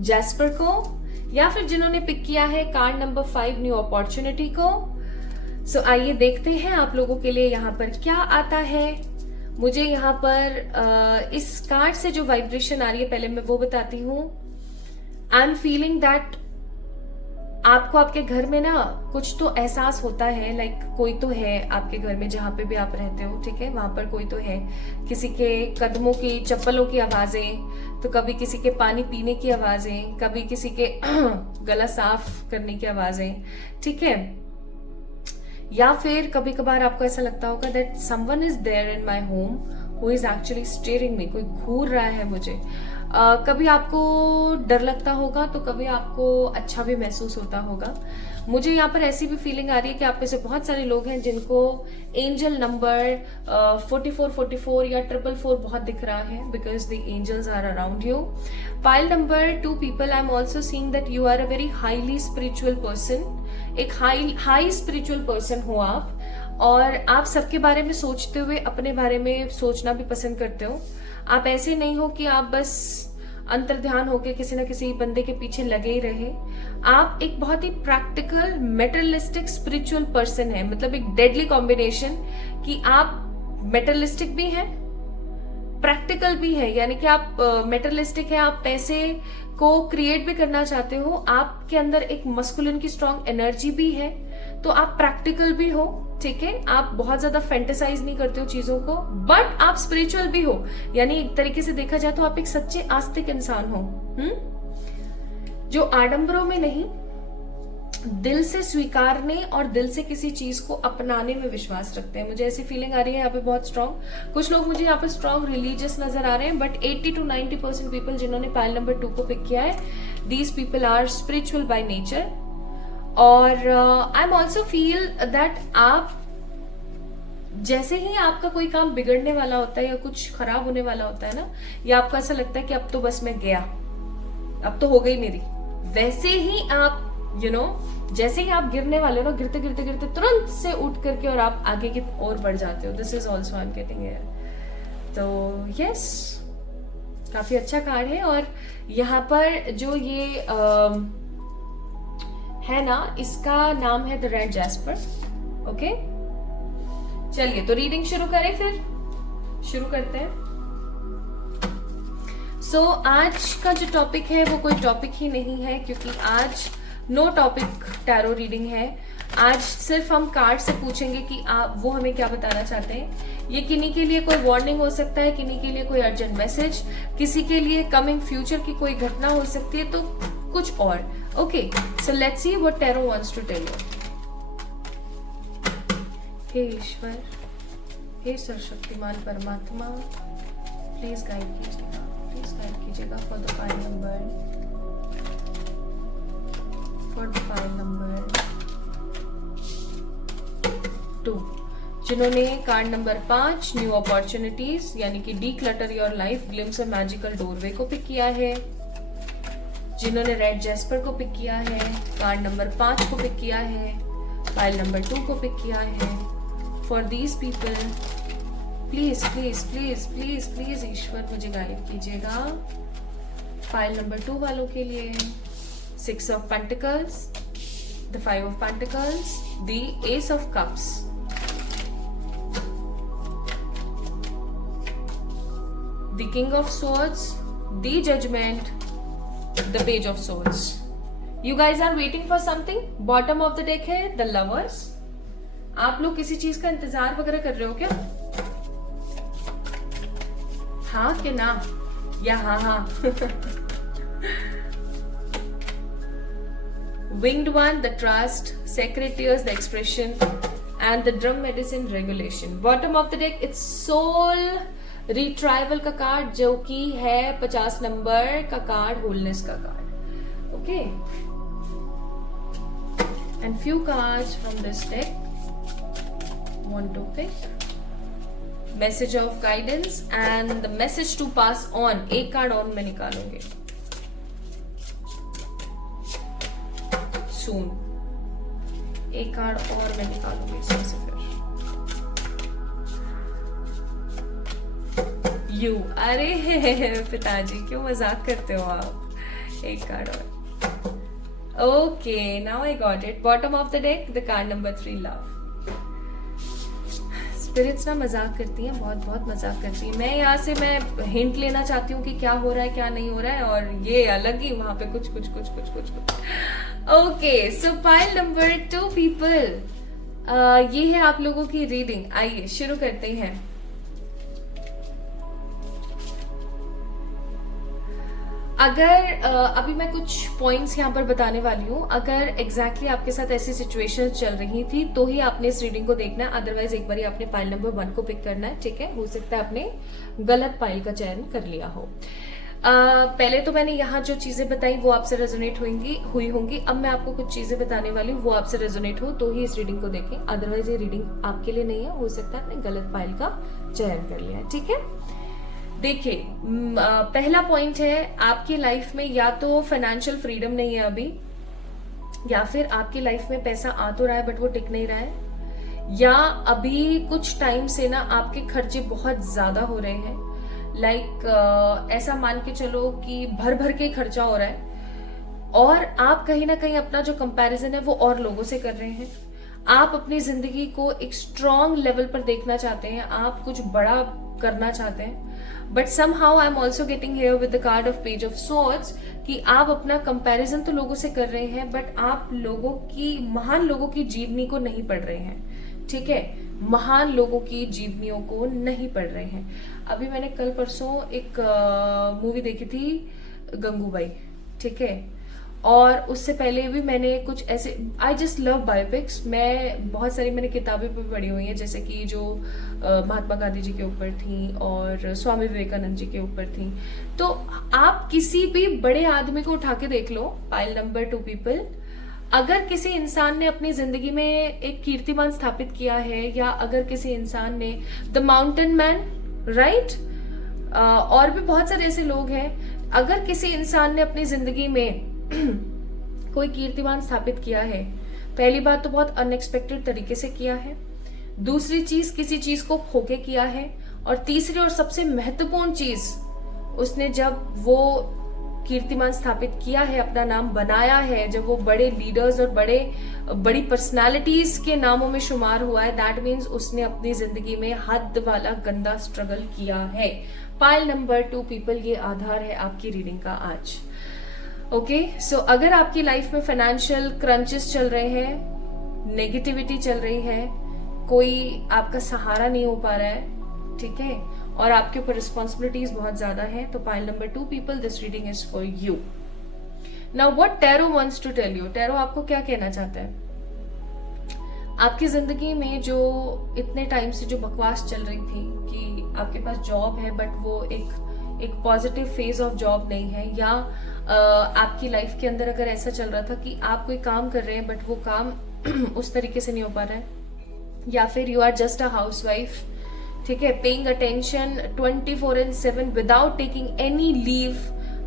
जैस्पर को, या फिर जिन्होंने पिक किया है कार्ड नंबर 5 न्यू अपॉर्चुनिटी को। सो आइए देखते हैं आप लोगों के लिए यहाँ पर क्या आता है। मुझे यहाँ पर इस कार्ड से जो वाइब्रेशन आ रही है पहले मैं वो बताती हूँ। आई एम फीलिंग दैट आपको आपके घर में ना कुछ तो एहसास होता है, लाइक कोई तो है आपके घर में जहां पे भी आप रहते हो, ठीक है, वहां पर कोई तो है। किसी के कदमों की, चप्पलों की आवाजें, तो कभी किसी के पानी पीने की आवाजें, कभी किसी के गला साफ करने की आवाजें, ठीक है। या फिर कभी कभार आपको ऐसा लगता होगा that someone is there in my home who is actually staring me, कोई घूर रहा है मुझे। कभी आपको डर लगता होगा तो कभी आपको अच्छा भी महसूस होता होगा। मुझे यहाँ पर ऐसी भी फीलिंग आ रही है कि आप में से बहुत सारे लोग हैं जिनको एंजल नंबर 4444 या 444 बहुत दिख रहा है, because the angels are around you. Pile number 2 people, I am also seeing that you are a very highly spiritual person. एक हाई स्पिरिचुअल पर्सन हो आप, और आप सबके बारे में सोचते हुए अपने बारे में सोचना भी पसंद करते हो। आप ऐसे नहीं हो कि आप बस अंतर्ध्यान होके किसी ना किसी बंदे के पीछे लगे ही रहे। आप एक बहुत ही प्रैक्टिकल मेटरलिस्टिक स्पिरिचुअल पर्सन है, मतलब एक डेडली कॉम्बिनेशन कि आप मेटरलिस्टिक भी हैं, प्रैक्टिकल भी है। यानी कि आप मेटरलिस्टिक है, आप पैसे को क्रिएट भी करना चाहते हो, आपके अंदर एक मस्कुलिन की स्ट्रॉन्ग एनर्जी भी है, तो आप प्रैक्टिकल भी हो, ठीक है। आप बहुत ज्यादा फैंटेसाइज नहीं करते हो चीजों को, बट आप स्पिरिचुअल भी हो। यानी एक तरीके से देखा जाए तो आप एक सच्चे आस्तिक इंसान हो, जो आडंबरों में नहीं, दिल से स्वीकारने और दिल से किसी चीज को अपनाने में विश्वास रखते हैं। मुझे ऐसी फीलिंग आ रही है यहाँ पे बहुत स्ट्रॉन्ग। कुछ लोग मुझे यहाँ पे स्ट्रॉन्ग रिलीजियस नजर आ रहे हैं, बट 80 to 90% पीपल जिन्होंने पाइल नंबर 2 को पिक किया है, these people are spiritual by nature. और I am also feel that आप जैसे ही आपका कोई काम बिगड़ने वाला होता है या कुछ खराब होने वाला होता है ना, या आपको ऐसा लगता है कि अब तो बस मैं गया, अब तो हो गई मेरी, वैसे ही आप जैसे ही आप गिरने वाले हो ना, गिरते गिरते गिरते तुरंत से उठ करके और आप आगे की ओर बढ़ जाते हो। This is also I am getting here. तो यस, काफी अच्छा कार्ड है। और यहाँ पर जो ये है ना, इसका नाम है द रेड जैस्पर। ओके, चलिए तो रीडिंग शुरू करें, फिर शुरू करते हैं। सो आज का जो टॉपिक है वो कोई टॉपिक ही नहीं है, क्योंकि आज नो टॉपिक टैरो रीडिंग है। आज सिर्फ हम कार्ड से पूछेंगे कि आप वो हमें क्या बताना चाहते हैं। ये किन्हीं के लिए कोई वार्निंग हो सकता है, किन्हीं के लिए कोई अर्जेंट मैसेज, किसी के लिए कमिंग फ्यूचर की कोई घटना हो सकती है, तो कुछ और। Okay, so let's see what tarot wants to tell you. हे ईश्वर, हे सर्वशक्तिमान परमात्मा, प्लीज गाइड कीजिएगा for the file number, for the file number 2, जिन्होंने कार्ड नंबर 5 न्यू अपॉर्चुनिटीज यानी कि declutter your life glimpse of magical doorway को पिक किया है, जिन्होंने रेड जेस्पर को पिक किया है, कार्ड नंबर 5 को पिक किया है, फाइल नंबर 2 को पिक किया है। For these people please please please please please ईश्वर मुझे गाइड कीजिएगा। फाइल नंबर 2 वालों के लिए 6 of Pentacles, the 5 of Pentacles, the Ace of Cups, the King of Swords, the Judgment, the Page of Swords. You guys are waiting for something? Bottom of the deck है the Lovers. आप लोग किसी चीज का इंतजार वगैरह कर रहे हो क्या? हाँ कि ना, या हाँ हाँ। Winged One, the Trust, Sacred Tears, the Expression, and the Drum Medicine, Regulation. Bottom of the deck, it's Soul Retrieval का कार्ड, जो कि है 50 नंबर का कार्ड, Wholeness का card. Okay. And few cards from this deck. Want to pick? Message of Guidance and the Message to Pass On. एक कार्ड और मैं निकालूंगी. एक कार्ड और मैं निकालूंगी इसमें से फिर। यू, अरे पिताजी क्यों मजाक करते हो आप। एक कार्ड और। Okay, now I got it. Bottom of the deck the card number 3 love. Spirits ना मजाक करती हैं, बहुत बहुत मजाक करती हैं। मैं यहाँ से मैं हिंट लेना चाहती हूँ कि क्या हो रहा है क्या नहीं हो रहा है, और ये अलग ही वहां पे कुछ कुछ कुछ कुछ कुछ कुछ। ओके, सो पाइल नंबर 2 पीपल, ये है आप लोगों की रीडिंग। आइए शुरू करते हैं। अगर अभी मैं कुछ पॉइंट्स यहाँ पर बताने वाली हूँ, अगर एग्जैक्टली आपके साथ ऐसी सिचुएशन चल रही थी तो ही आपने इस रीडिंग को देखना है, अदरवाइज एक बार आपने पाइल नंबर 1 को पिक करना है। ठीक है, हो सकता है आपने गलत पाइल का चयन कर लिया हो। पहले तो मैंने यहाँ जो चीजें बताई वो आपसे रेजोनेट हुई होंगी। अब मैं आपको कुछ चीजें बताने वाली हूँ, वो आपसे रेजोनेट हो तो ही इस रीडिंग को देखें, अदरवाइज ये रीडिंग आपके लिए नहीं है। हो सकता है आपने गलत पाइल का चयन कर लिया है। ठीक है, देखिए पहला पॉइंट है, आपकी लाइफ में या तो फाइनेंशियल फ्रीडम नहीं है अभी, या फिर आपकी लाइफ में पैसा आ तो रहा है बट वो टिक नहीं रहा है, या अभी कुछ टाइम से ना आपके खर्चे बहुत ज्यादा हो रहे हैं। लाइक ऐसा मान के चलो कि भर भर के खर्चा हो रहा है, और आप कहीं ना कहीं अपना जो कंपैरिजन है वो और लोगों से कर रहे हैं। आप अपनी जिंदगी को एक स्ट्रॉन्ग लेवल पर देखना चाहते हैं, आप कुछ बड़ा करना चाहते हैं, but somehow I am also getting here with the card of Page of Swords कि आप अपना कंपैरिजन तो लोगों से कर रहे हैं, बट आप लोगों की, महान लोगों की जीवनी को नहीं पढ़ रहे हैं। ठीक है, महान लोगों की जीवनियों को नहीं पढ़ रहे हैं। अभी मैंने कल परसों एक मूवी देखी थी गंगूबाई, ठीक है, और उससे पहले भी मैंने कुछ ऐसे, आई जस्ट लव बायोपिक्स। मैं बहुत सारी मैंने किताबें भी पढ़ी हुई हैं, जैसे कि जो महात्मा गांधी जी के ऊपर थी और स्वामी विवेकानंद जी के ऊपर थी। तो आप किसी भी बड़े आदमी को उठा के देख लो, पाइल नंबर 2 पीपल, अगर किसी इंसान ने अपनी जिंदगी में एक कीर्तिमान स्थापित किया है, या अगर किसी इंसान ने द माउंटेन मैन, राइट, और भी बहुत सारे ऐसे लोग हैं, अगर किसी इंसान ने अपनी जिंदगी में कोई कीर्तिमान स्थापित किया है, पहली बात तो बहुत अनएक्सपेक्टेड तरीके से किया है, दूसरी चीज किसी चीज को खोके किया है, और तीसरी और सबसे महत्वपूर्ण चीज, उसने जब वो कीर्तिमान स्थापित किया है, अपना नाम बनाया है, जब वो बड़े लीडर्स और बड़ी पर्सनालिटीज के नामों में शुमार हुआ है, दैट मीन्स उसने अपनी जिंदगी में हद वाला गंदा स्ट्रगल किया है। पाइल नंबर 2 पीपल, ये आधार है आपकी रीडिंग का आज। ओके, सो अगर आपकी लाइफ में फाइनेंशियल क्रंचेस चल रहे हैं, नेगेटिविटी चल रही है, कोई आपका सहारा नहीं हो पा रहा है, ठीक है, और आपके ऊपर रिस्पॉन्सिबिलिटीज बहुत ज्यादा है, तो pile number 2 people, this reading is for you. Now what tarot wants to tell you, tarot आपको क्या कहना चाहता है? आपकी जिंदगी में जो इतने टाइम से जो बकवास चल रही थी कि आपके पास जॉब है बट वो एक पॉजिटिव फेज ऑफ जॉब नहीं है, या आपकी लाइफ के अंदर अगर ऐसा चल रहा था कि आप कोई काम कर रहे हैं बट वो काम उस तरीके से नहीं हो पा रहा है, या फिर you are just a housewife, ठीक है, paying attention 24/7 without taking any leave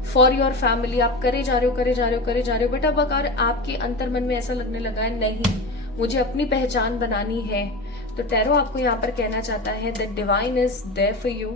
for your family, आप करे जा रहे हो, बट अब अगर आपके अंतर मन में ऐसा लगने लगा है नहीं मुझे अपनी पहचान बनानी है, तो टैरो आपको यहाँ पर कहना चाहता है that divine is there for you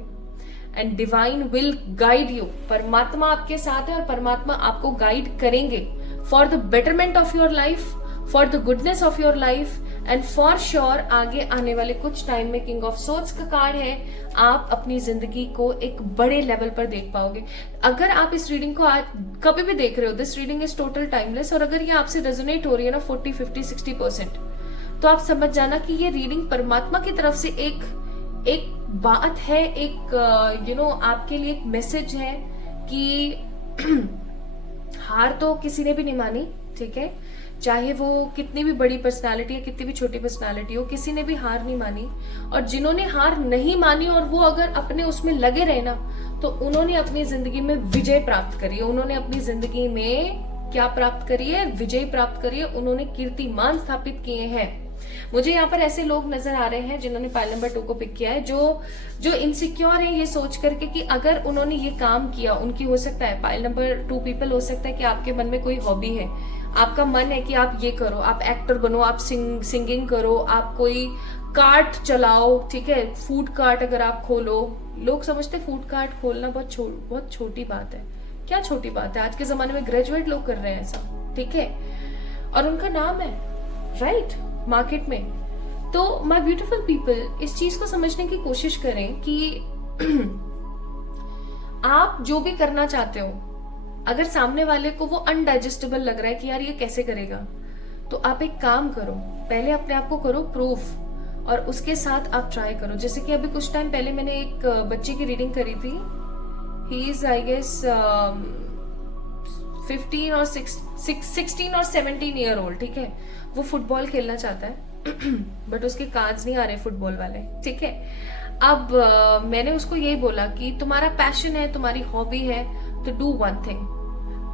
and divine will guide you. परमात्मा आपके साथ है और परमात्मा आपको गाइड करेंगे for the betterment of your life, for the goodness of your life, and for sure आगे आने वाले कुछ टाइम में किंग ऑफ सोर्ड्स का कार्ड है, आप अपनी जिंदगी को एक बड़े लेवल पर देख पाओगे। अगर आप इस रीडिंग को आज कभी भी देख रहे हो, this reading is total timeless, और अगर ये आपसे रेजोनेट हो रही है ना 40, 50, 60%, तो आप समझ जाना कि ये रीडिंग परमात्मा की तरफ से एक बात है, एक आपके लिए एक मैसेज है कि हार तो किसी ने भी नहीं मानी, ठीक है, चाहे वो कितनी भी बड़ी पर्सनालिटी है, कितनी भी छोटी पर्सनालिटी हो, किसी ने भी हार नहीं मानी, और जिन्होंने हार नहीं मानी और वो अगर अपने उसमें लगे रहे ना, तो उन्होंने अपनी जिंदगी में विजय प्राप्त करी है, उन्होंने अपनी जिंदगी में क्या प्राप्त करी है? विजय प्राप्त करी है, उन्होंने कीर्तिमान स्थापित किए हैं। मुझे यहाँ पर ऐसे लोग नजर आ रहे हैं जिन्होंने पाइल नंबर 2 को पिक किया है, जो इनसिक्योर है ये सोच करके कि अगर उन्होंने ये काम किया, उनकी हो सकता है पाइल नंबर 2 पीपल, हो सकता है कि आपके मन में कोई हॉबी है, आपका मन है कि आप ये करो, आप एक्टर बनो, आप सिंगिंग करो, आप कोई कार्ट चलाओ, ठीक है, फूड कार्ट अगर आप खोलो। लोग समझते फूड कार्ट खोलना बहुत छोटी बात है, क्या छोटी बात है? आज के जमाने में ग्रेजुएट लोग कर रहे हैं ऐसा, ठीक है, और उनका नाम है राइट मार्केट में। तो माय ब्यूटीफुल पीपल, इस चीज को समझने की कोशिश करें कि आप जो भी करना चाहते हो, अगर सामने वाले को वो अनडाइजेस्टेबल लग रहा है कि यार ये कैसे करेगा, तो आप एक काम करो, पहले अपने आप को करो प्रूफ, और उसके साथ आप ट्राई करो। जैसे कि अभी कुछ टाइम पहले मैंने एक बच्चे की रीडिंग करी थी, ही इज आई गेस 16 और 17 ईयर ओल्ड, ठीक है, वो फुटबॉल खेलना चाहता है बट उसके कार्ड्स नहीं आ रहे फुटबॉल वाले, ठीक है। अब मैंने उसको यही बोला कि तुम्हारा पैशन है, तुम्हारी हॉबी है, तो do one thing,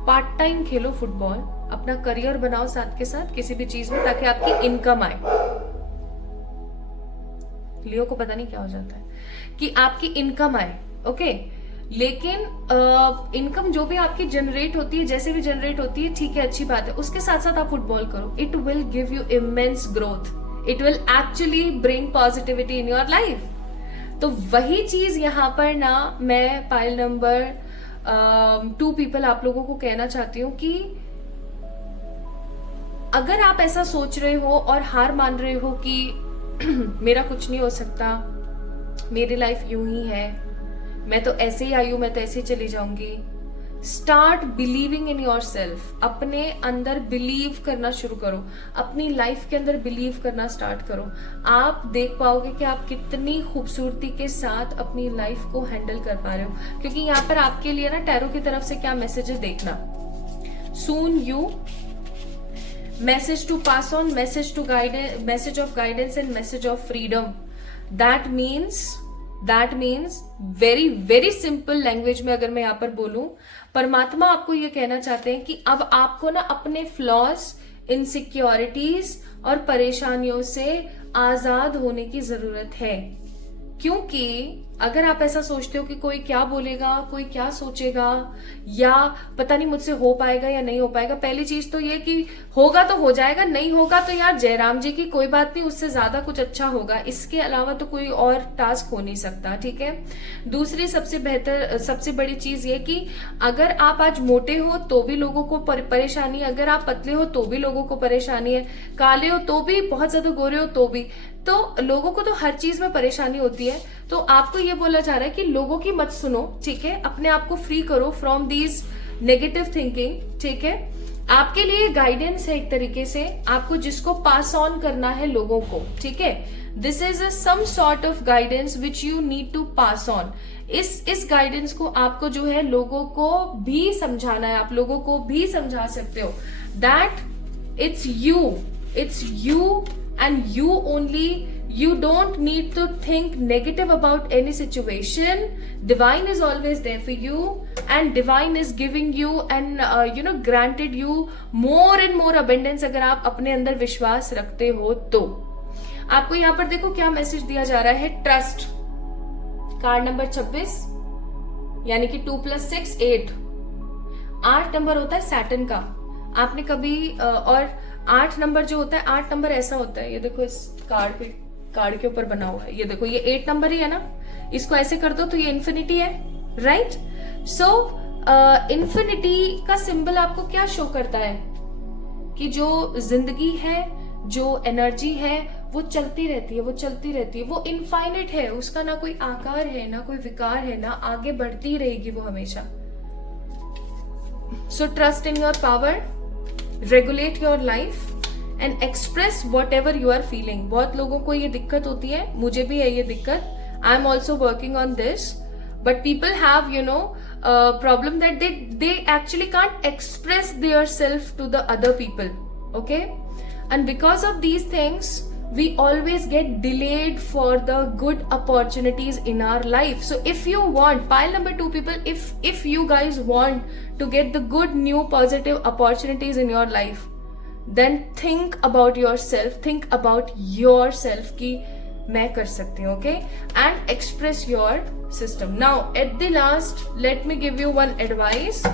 part time Khelo football, अपना करियर बनाओ साथ के साथ किसी भी चीज में, ताकि आपकी इनकम आए। लियो को पता नहीं क्या हो जाता है कि आपकी इनकम आए, ओके, लेकिन इनकम जो भी आपकी जनरेट होती है, जैसे भी जनरेट होती है, ठीक है, अच्छी बात है, उसके साथ साथ आप फुटबॉल करो, it will give you immense growth, it will actually bring positivity in your life. तो वही चीज यहाँ पर ना मैं पाइल नंबर 2 पीपल आप लोगों को कहना चाहती हूँ कि अगर आप ऐसा सोच रहे हो और हार मान रहे हो कि मेरा कुछ नहीं हो सकता, मेरी लाइफ यूं ही है, मैं तो ऐसे ही आई हूं, मैं तो ऐसे ही चली जाऊंगी, start believing in your self, अपने अंदर बिलीव करना शुरू करो, अपनी लाइफ के अंदर बिलीव करना स्टार्ट करो। आप देख पाओगे कि आप कितनी खूबसूरती के साथ अपनी लाइफ को हैंडल कर पा रहे हो, क्योंकि यहाँ पर आपके लिए ना टैरो की तरफ से क्या मैसेज है देखना। Soon you, message to pass on, message to guidance, message of guidance and message of freedom. That means very very simple language में अगर मैं यहाँ पर बोलूं, परमात्मा आपको ये कहना चाहते हैं कि अब आपको ना अपने फ्लॉज, इनसिक्योरिटीज और परेशानियों से आजाद होने की जरूरत है। क्योंकि अगर आप ऐसा सोचते हो कि कोई क्या बोलेगा, कोई क्या सोचेगा, या पता नहीं मुझसे हो पाएगा या नहीं हो पाएगा, पहली चीज तो ये कि होगा तो हो जाएगा, नहीं होगा तो यार जयराम जी की कोई बात नहीं, उससे ज्यादा कुछ अच्छा होगा, इसके अलावा तो कोई और टास्क हो नहीं सकता, ठीक है। दूसरी सबसे बड़ी चीज ये कि अगर आप आज मोटे हो तो भी लोगों को परेशानी है, अगर आप पतले हो तो भी लोगों को परेशानी है, काले हो तो भी, बहुत ज्यादा गोरे हो तो भी, तो लोगों को तो हर चीज में परेशानी होती है। तो आपको ये बोला जा रहा है कि लोगों की मत सुनो, ठीक है, अपने आप को फ्री करो फ्रॉम दीज नेगेटिव थिंकिंग, ठीक है। आपके लिए गाइडेंस है एक तरीके से, आपको जिसको पास ऑन करना है लोगों को, ठीक है। This is some sort of guidance which you need to pass on. इस गाइडेंस को आपको जो है लोगों को भी समझाना है, आप लोगों को भी समझा सकते हो that it's you and you only. You don't need to think negative about any situation. Divine is always there for you, and divine is giving you and granted you more and more abundance अगर आप अपने अंदर विश्वास रखते हो तो। आपको यहाँ पर देखो क्या मैसेज दिया जा रहा है, ट्रस्ट। कार्ड नंबर 26 यानी कि 2 + 6 8। 8 नंबर होता है सैटर्न का। आपने कभी और 8 नंबर जो होता है, 8 नंबर ऐसा होता है, ये देखो इस कार्ड के ऊपर बना हुआ है, ये देखो ये 8 नंबर ही है ना, इसको ऐसे कर दो तो ये इन्फिनिटी है, राइट। सो इन्फिनिटी का सिंबल आपको क्या शो करता है कि जो जिंदगी है, जो एनर्जी है, वो चलती रहती है, वो चलती रहती है, वो इनफाइनाइट है, उसका ना कोई आकार है, ना कोई विकार है, ना आगे बढ़ती रहेगी वो हमेशा। So trust in your power, regulate your life and express whatever you are feeling. बहुत लोगों को ये दिक्कत होती है, मुझे भी है ये दिक्कत, आई am also working on this, but people have problem that they actually can't express their self to the other people, okay, and because of these things we always get delayed for the good opportunities in our life. So if you want, pile number 2 people, if you guys want to get the good new positive opportunities in your life, then think about yourself, think about yourself कि मैं कर सकती हूँ, okay, and express your system. Now at the last let me give you one advice,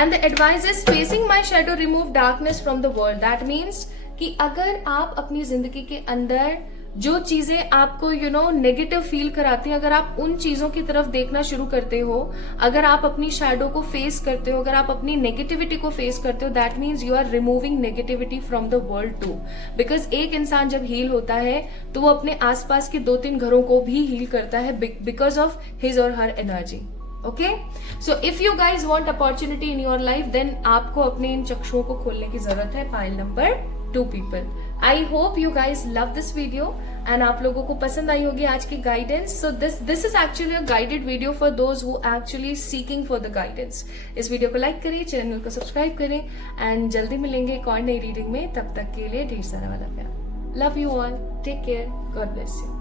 and the advice is facing my shadow remove darkness from the world. That means कि अगर आप अपनी जिंदगी के अंदर जो चीजें आपको नेगेटिव फील कराती हैं, अगर आप उन चीजों की तरफ देखना शुरू करते हो, अगर आप अपनी शैडो को फेस करते हो, अगर आप अपनी नेगेटिविटी को फेस करते हो, that means you are removing negativity from the world too. Because एक इंसान जब हील होता है तो वो अपने आसपास के 2-3 घरों को भी हील करता है बिकॉज ऑफ हिज और her energy, okay. So if you guys want opportunity in your life, then आपको अपने इन चक्षुओं को खोलने की जरूरत है। Pile number 2 people. I hope you guys love this video and आप लोगों को पसंद आई होगी आज की guidance. So this is actually a guided video for those who actually seeking for the guidance. इस वीडियो को लाइक करें, चैनल को सब्सक्राइब करें एंड जल्दी मिलेंगे एक और नई रीडिंग में। तब तक के लिए ढेर सारा वाला प्यार। Love you all. Take care. God bless you.